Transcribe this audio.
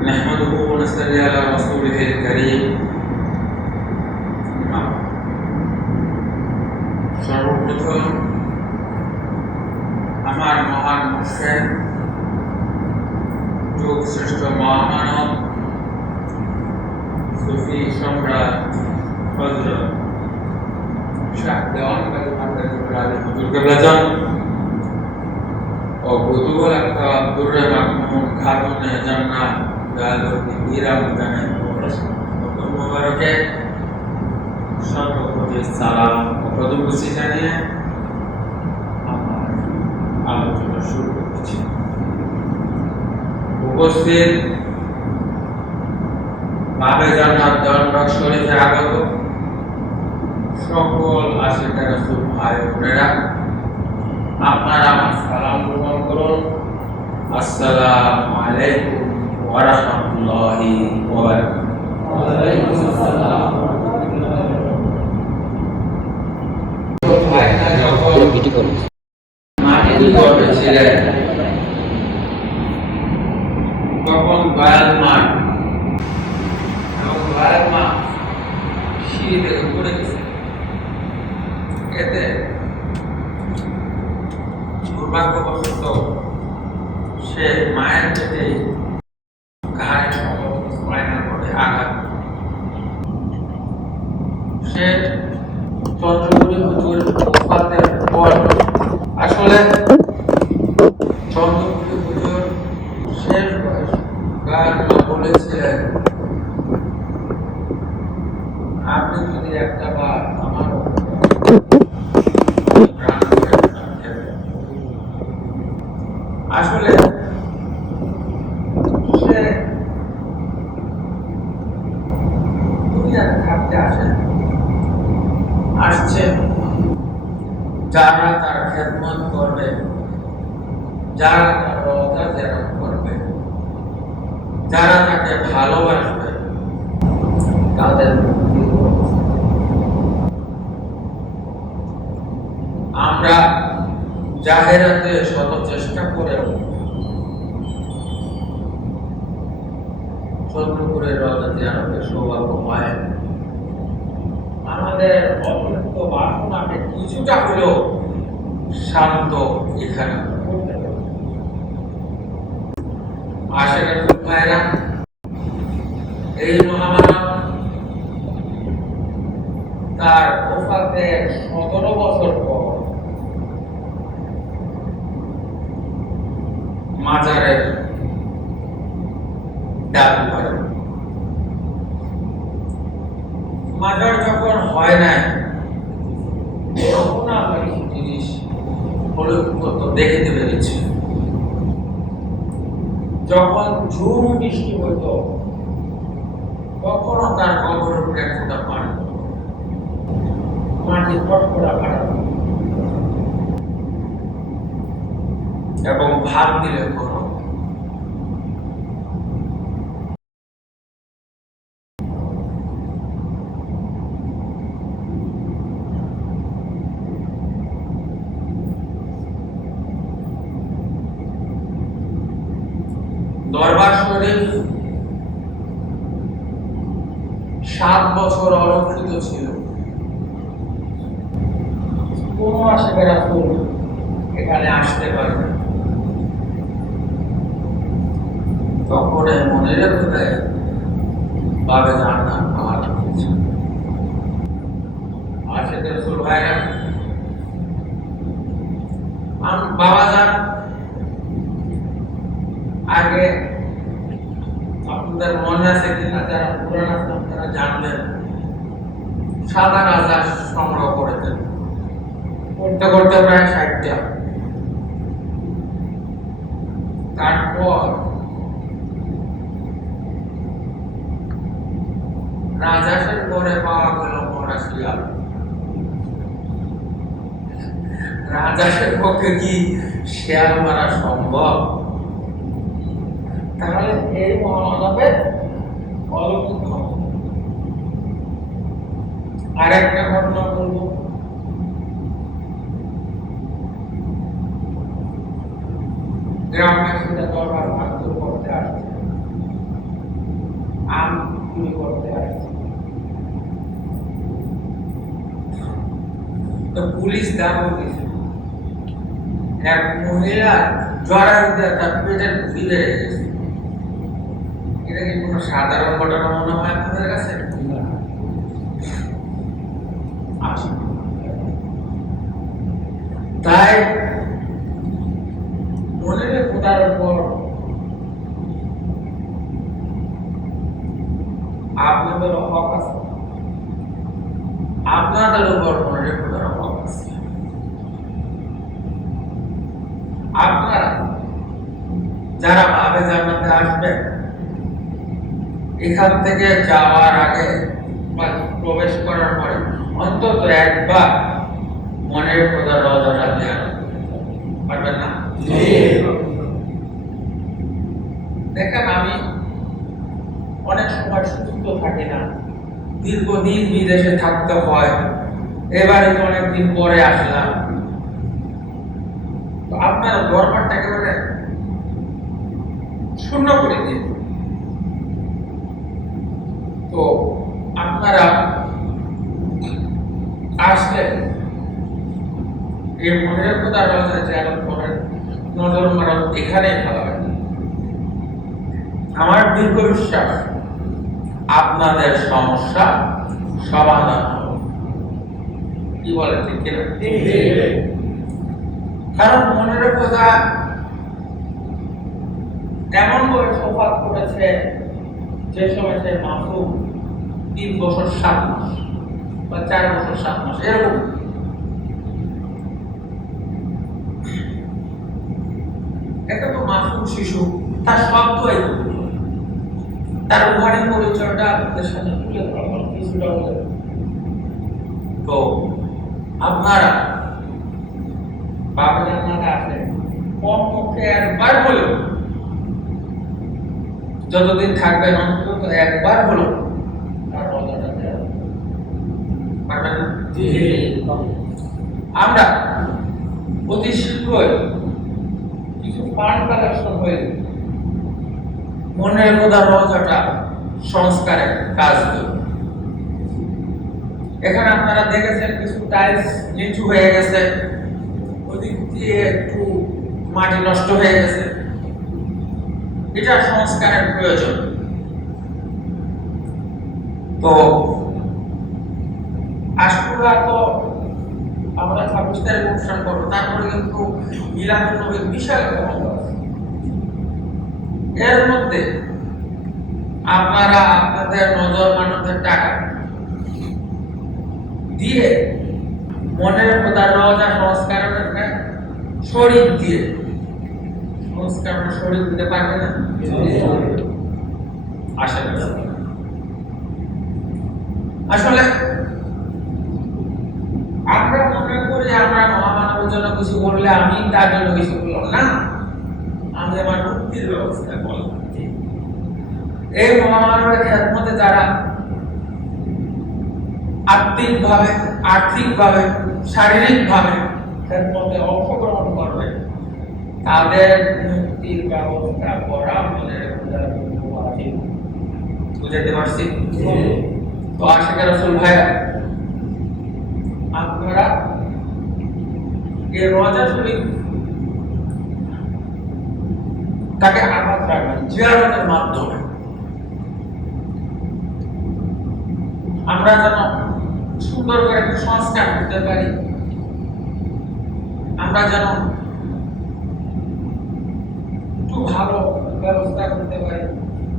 نحمده ونصلي على رسوله الكريم সর্বপ্রথম আমার মহান মুর্শিদ যুগ শ্রেষ্ঠ মহামানব সুফি সম্রাট হযরত শাহ দেওয়ান কাজী মাহমুদ আলী হুজুর কেবলাজান ও বুজুর্গ আব্দুর রহমান খাতুনে জান্নাত গালবি ইরাম জানে মুবারকে সর্বপ্রতি সালাম ও প্রদুপসি জানিয়ে আমার আলোচনা শুরু করছি। উপস্থিত বাবে জান্নাত দরবার শরীফে আগত সকল আশিকা রাসূল ভাই বোনেরা, আপনারা আমার সালাম গ্রহণ করুন। আসসালামু আলাইকুম ওয়া রাহমাতুল্লাহি ওয়া বারাকাতুহু। ওয়া আলাইকুম আসসালাম ওয়া রাহমাতুল্লাহি। মাটির গর্ভে ছিলেন তখন গয়াল মাঠ এবং গয়াল মাঠ সিঁড়ি থেকে পড়ে গেছে। এতে দুর্ভাগ্যবশত সে মায়ের পেটে ঘাড়ে স্পাইনাল কর্ডে আঘাত। সে চন্দ্রপুরী হুজুর ওফাতের পর আসলে চন্দ্রপুরী হুজুর শেষ বয়স গান বলেছিলেন, আপনি যদি একটা বার আমার আসলে সে দুনিয়াতে থাকতে আসছে যারা তার খেদমত করবে, যারা তার রওজা জিয়ারত করবে, যারা তাকে ভালোবাসবে, তাদের আমরা জাহেরাতে শত চেষ্টা করেও চন্দ্রপুরের রওজা জিয়ারতের সৌভাগ্য হয়। আমাদের অতিরিক্ত বাসনাকে কিছুটা হলেও শান্ত এখানে করতে হবে। আশিকা রাসূল ভাইরা, এই মহামানব তার ওফাতের 17 বছর পর মাজারের দাবি করে। মাজার যখন হয় না তখন আমরা কিছু জিনিস দেখতে পেরেছি। যখন ঝুম বৃষ্টি হইত তখনও তার কবরের উপরে এক ফোঁটা পানি মাটি ফটফটা কাটা এবং ভাত দিলে গরম। দরবার শরীফ 7 বছর অলঙ্কৃত ছিল। কোন আশিকা রাসূল এখানে আসতে পারবে তখন মনে রেখে দেয় বাবে জান্নাত পাওয়ার হয়েছে। আশিকা রাসূল ভাইরা, বাবা যান আগে আপনাদের মনে আছে কিনা, যারা পুরান আছেন তারা জানবেন, সাদা রাজা সংগ্রহ করেছেন করতে করতে প্রায় 60টা। তারপর রাজাসের পরে পাওয়া গেল মরা শিয়াল। রাজাসের পক্ষে কি শিয়াল মারা সম্ভব? তাহলে এই মহামানবের অলৌকিক। আরেকটা ঘটনা বলবো। গ্রামবাসীরা দরবার ভাঙচুর করতে আসছে। আম চুরি করতে আসছে। তো পুলিশ দাবি দিয়েছে এক মহিলা জ্বরের তার পেটের ভুঁড়ি বেড়ে গেছে। এটা কি কোনো সাধারণ ঘটনা মনে হয় আপনাদের কাছে? তাই মনের খোদার উপর আপনাদের হক আছে, আপনাদের উপর মনের খোদার হক আছে। আপনারা যারা ভাবে জান্নাতে আসবেন, এখান থেকে যাওয়ার আগে বা প্রবেশ করার পরে অন্তত একবার মনের খোদার রওজাটা জিয়ারত পারবেন না? দেখেন, আমি অনেক সময় সুস্থ থাকি না, দীর্ঘদিন বিদেশে থাকতে হয়, এবারে তো অনেকদিন পরে আসলাম। তো আপনারা দরবারটা একেবারে শূন্য করে দিন। তো আপনারা আসলে এই মনের খোদার রওজায় জিয়ারত করেন, নজর মারত এখানেই ভালো হয়। আমার দীর্ঘ বিশ্বাস আপনাদের সমস্যা সমাধান হবে। কি বলে, ঠিক কিনা? কারণ মনের খোদা এমন ভাবে শফাত করেছে যে সময় সে মাসুম 3 বছর 7 মাস বা 4 বছর 7 মাস এরকম। একটা তো মাসুম শিশু, তার শব্দই তার রুহানি পরিচয়টা আপনাদের সাথে তুলে ধরা কিছুটা হলে। তো আপনারা বাবা জান্নাতে আসেন, কমপক্ষে একবার হলেও, যতদিন থাকবেন অন্তত একবার হলেও তার রওজাটা জিয়ারত পারবেন না? আমরা অতি শীঘ্রই কিছু ফান্ড কালেকশন হয়ে মনের খোদার রওজাটা সংস্কারের কাজ করব। এখানে আপনারা দেখেছেন কিছু টাইলস নিচু হয়ে গেছে, ওদিক দিয়ে একটু মাটি নষ্ট হয়ে গেছে, এটা সংস্কারের প্রয়োজন। তো আশুরা তো আমরা 26 তারিখ অনুষ্ঠান করবো, তারপরে কিন্তু মিলাদুন নবীর বিশাল মহত্ব আছে। এর মধ্যে আপনারা আপনাদের নজর মানতের টাকা দিয়ে মনের খোদার রওজা সংস্কারের শরীর দিয়ে সংস্কার শরীর দিতে পারবে না? আসলে আমরা মনে করি আমরা মহামানবের জন্য কিছু করলে আমি তার জন্য কিছু করলাম না, আমি আমার মুক্তির ব্যবস্থা করলাম। এই মহামানবের খেদমতে যারা আর্থিকভাবে শারীরিকভাবে খেদমতে অংশগ্রহণ করবে, তাদের মুক্তির ব্যবস্থা করা মনের খোদার ওয়াজিব। বুঝাতে পারছি? তো আশিকা রাসূল ভাইরা, আপনারা এই রওজা শরীফ তাকে আবাদ রাখবেন জিয়ারতের মাধ্যমে। আমরা যেন সুন্দর করে একটু সংস্কার করতে পারি, আমরা যেন একটু ভালো ব্যবস্থা করতে পারি,